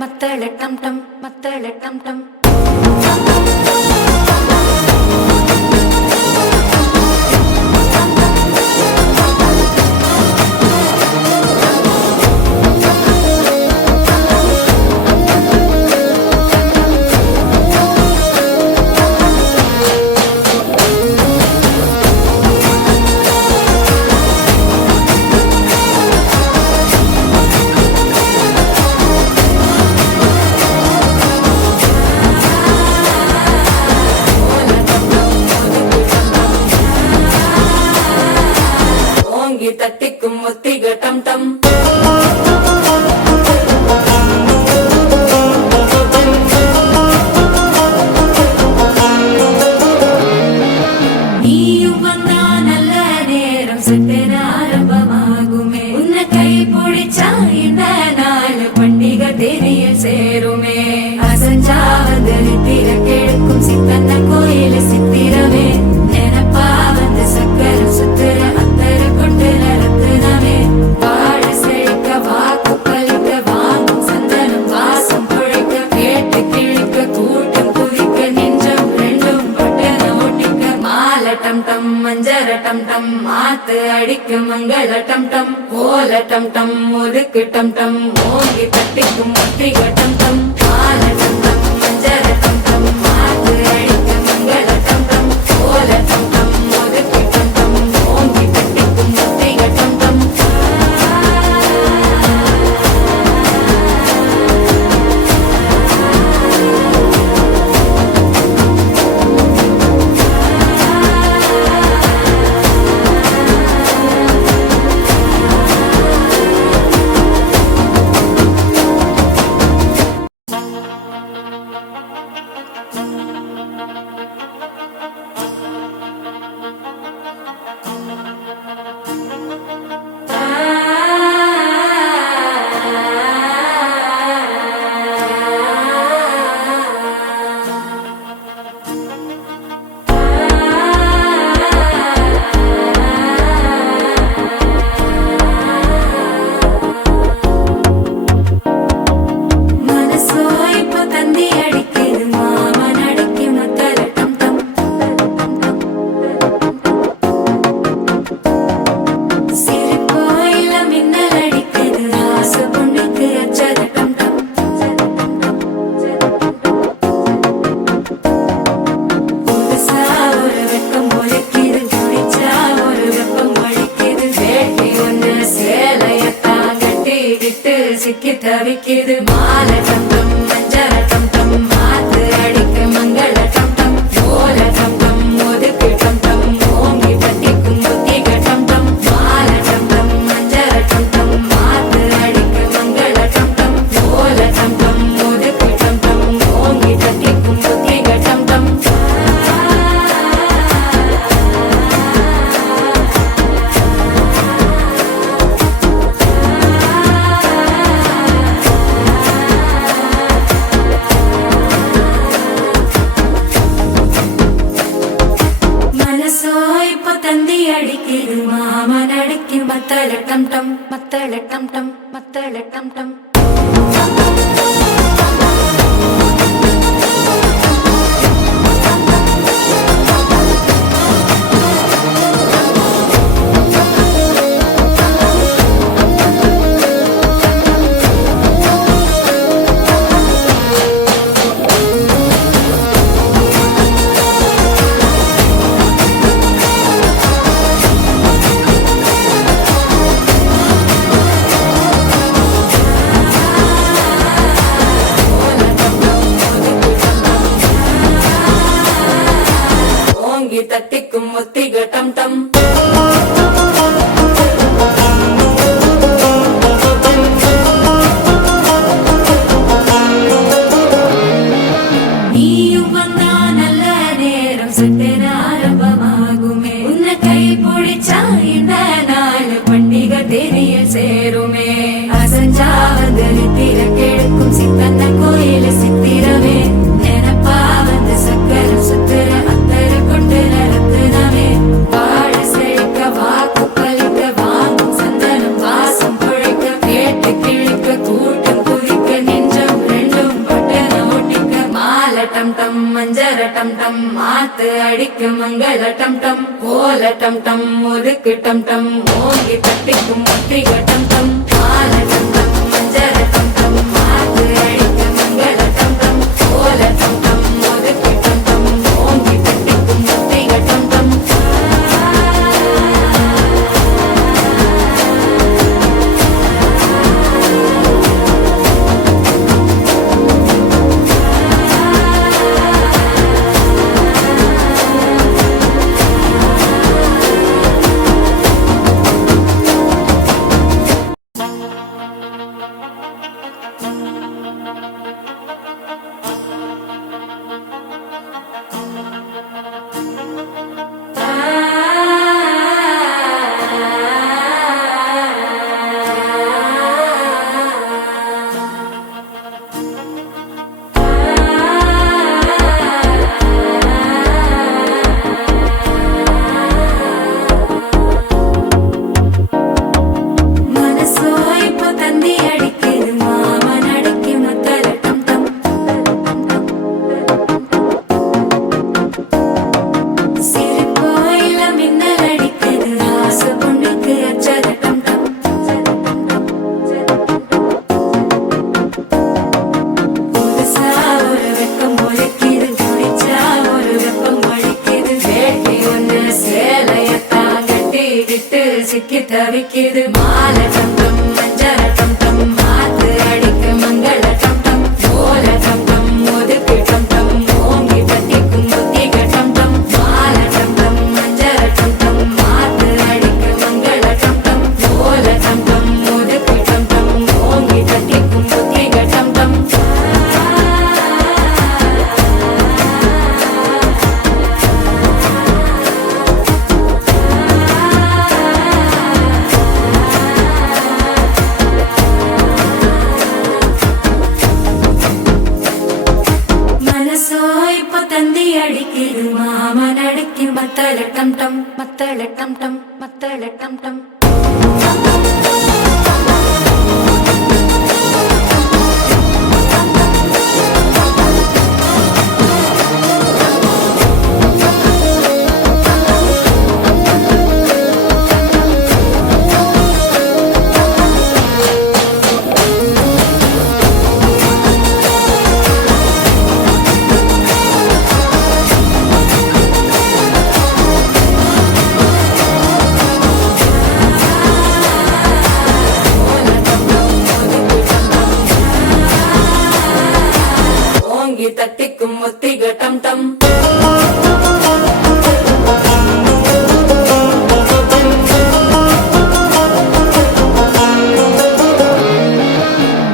மத்தள டம் டம் மத்தள டம் டம். தட்டிக்கும் ஒத்திக டம் டம். நீயும் வந்தா நல்ல நேரம் சட்டென ஆரம்பமாகுமே. உன்னை கை பிடிச்சா இந்த நாள் பண்டிகை தேனியில் சேருமே. அசஞ்சா வந்து நித்திர கெடுக்கும் சித்தன்ன கோயில சித்திரமே. நினப்பா வந்து சக்கர சுத்துற அத்தர கொண்டு நடத்துனவே. வாழ செழிக்க வாக்கு பலிக்க வாங்கும் சந்தனம் வாசம் பொழைக்க. கேட்டு கிழிக்க கூட்டம் குதிக்க நெஞ்சம் ரெண்டும் பட்டன ஒட்டிக்க. மால டம் டம் மஞ்சர டம் டம் மாத்து அடிக்க மங்கள டம் டம். ஓல டம் டம் ஒதுக்கு டம் டம் ஓங்கி தட்டிக்கும் ஒத்திக டம் டம். மால டம் டம் மஞ்சர டம் டம் மாத்து அடிக்க மங்கள டம் டம். ஓல டம் டம் ஒதுக்கு டம் டம் ஓங்கி தட்டிக்கும் ஒத்திக டம் டம். சிக்கி தவிக்குது. மால டம் டம் மஞ்சர டம் டம் மாத்து அடிக்க மங்கள டம் டம். ஓல டம் டம் ஒதுக்கு டம் டம் ஓங்கி தட்டிக்கும் ஒத்திக டம் டம். மால டம் டம் மஞ்சர டம் டம் மாத்து அடிக்க மங்கள டம் டம். ஓல டம் டம் ஒதுக்கு டம் டம் ஓங்கி தட்டிக்கும் ஒத்திக டம் டம். அடிக்குது மாமன் அடிக்கு மத்தள டம் டம் மத்தள டம் டம் மத்தள டம் டம். தட்டிக்கும் ஒத்திக டம் டம். நீயும் வந்தா நல்ல நேரம் சட்டென ஆரம்பமாகுமே. உன்னை கை பிடிச்சா இந்த நாள் பண்டிகை தேனியில் சேருமே. அசஞ்சா வந்து நித்திர கெடுக்கும் சித்தன்ன கோயில சித்திரமே. நினப்பா வந்து சக்கர சுத்துற அத்தர கொண்டு நடத்துனவே. வாழ மாத்து அடிக்கும் மங்கள டம் டம் கோல டம் டம் ஒதுக்கு டம் டம் ஓங்கி தட்டிக்கும் முத்திக டம் டம் மால டம் டம் மஞ்சர டம் டம் மாத்து அடிக்கும் மங்கள டம் டம் கோல டம் டம் ஒதுக்கு டம் டம் ஓங்கி தட்டிக்கும் முத்திக டம் டம் சிக்கி தவிக்குது மால டம் டம் மஞ்சர டம் டம் மாத்து அடிக்க மங்கள டம் டம் கோல டம் டம் ஒதுக்கு டம் டம் ஓங்கி தட்டிக்கும் முத்திக டம் டம் மால டம் டம் மஞ்சர டம் டம் மாத்து அடிக்க மங்கள டம் டம் கோல டம் டம் ஒதுக்கு டம் டம் ஓங்கி தட்டிக்கும் முத்திக டம் டம் அடிக்குது மாமன் அடிக்கு மத்தள டம் டம் மத்தள டம் டம் மத்தள டம் டம் தட்டிக்கும் முத்திக டம் டம்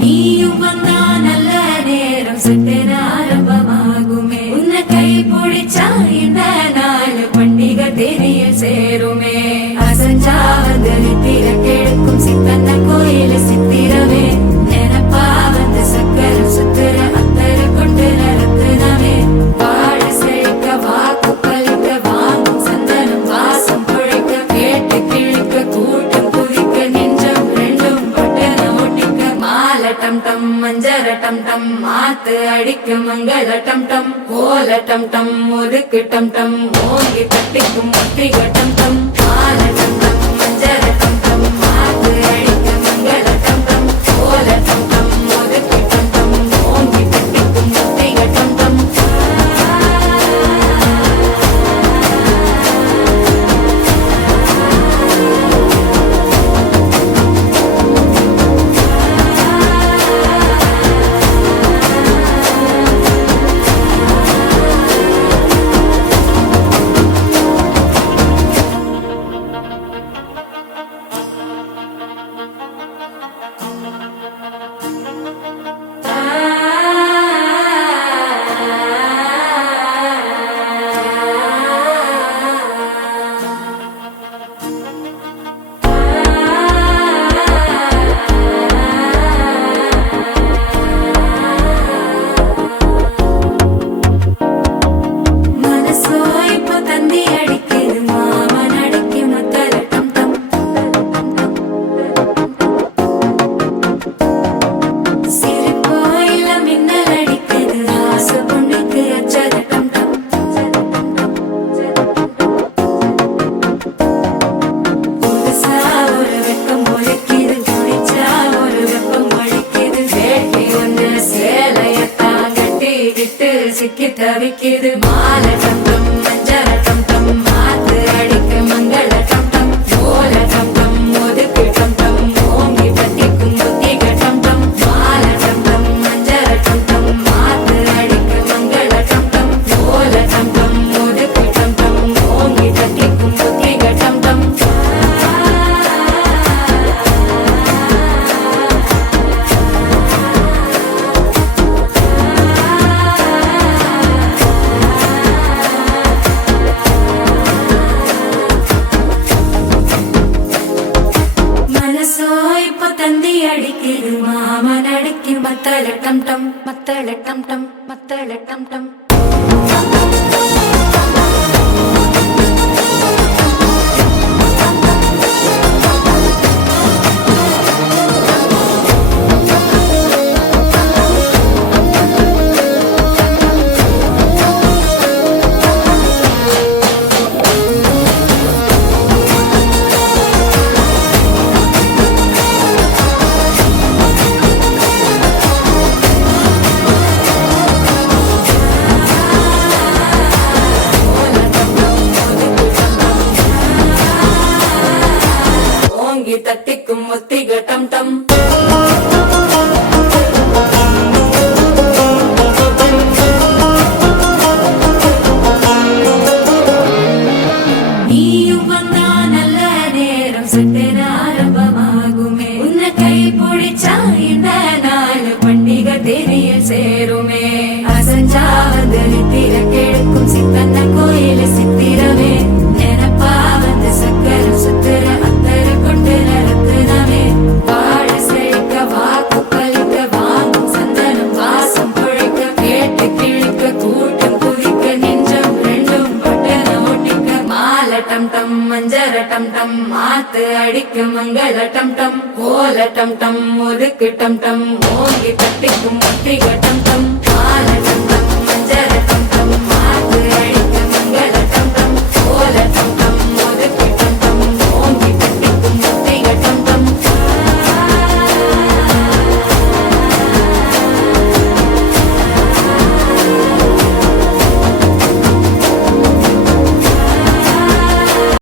நீயும் வந்தா நல்ல நேரம் சட்டென ஆரம்பமாகுமே உன்னை கை பிடிச்சா இந்த நாள் பண்டிகை தேனியில் சேருமே அசஞ்சா வந்து நித்திர கெடுக்கும் சித்தன்ன கோயில சித்திரமே நினப்பா வந்து சக்கர சுத்திர அத்தர கொண்டு நடத்துனவே பாட செழிக்க வாக்கு பலிக்க வாங்கும் சந்தனம் வாசம் பொழைக்க கேட்டு கிழிக்க கூட்டம் குதிக்க நெஞ்சம் ரெண்டும் பட்டன ஒட்டிக்க மால டம் டம் மஞ்சர டம் டம் மாத்து அடிக்க மங்கள டம் டம் கோல டம் டம் ஒதுக்கு டம் டம் ஓங்கி தட்டிக்கும் முத்திக டம் டம் மால டம் டம் மஞ்சர டம் டம் மாத்து அடிக்க மங்கள டம் டம் கோல டம் டம் ஒதுக்கு டம் டம் ஓங்கி தட்டிக்கும் முத்திக டம் டம் டம் டம் மத்தள டம் டம் மத்தள டம் டம் தட்டிக்கும் ஒத்திக டம் டம் நீயும் வந்தா நல்ல நேரம் சட்டென ஆரம்பமாகுமே உன்னை கை பிடிச்சா இந்த நாள் பண்டிகை தேனியில் சேருமே அசஞ்சா வந்து நித்திர கெடுக்கும் சித்தன்ன கோயில சித்திரமே நினப்பா வந்து சக்கரம் சுத்துற அத்தர கொண்டு நடத்துனவே வாழ செழிக்க வாக்கு பலிக்க வாங்கும் சந்தனம் வாசம் பொழைக்க கேட்டு கிழிக்க கூட்டம் குதிக்க நெஞ்சம் ரெண்டும் பட்டன ஒட்டிக்க மால டம் டம் மஞ்சர டம் டம் மாத்து அடிக்க மங்கள டம் டம் கோல டம் டம் ஒதுக்கு டம் டம் ஓங்கி தட்டிக்கும் ஒத்திக டம் டம் மால